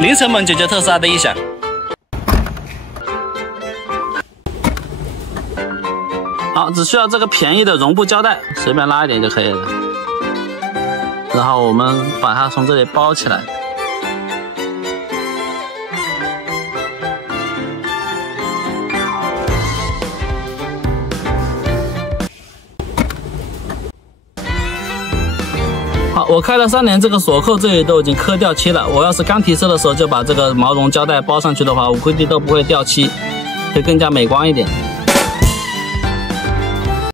零成本解决特斯拉的异响。好，只需要这个便宜的绒布胶带，随便拉一点就可以了。然后我们把它从这里包起来。好，我开了3年，这个锁扣这里都已经磕掉漆了。我要是刚提车的时候就把这个毛绒胶带包上去的话，我估计都不会掉漆，会更加美观一点。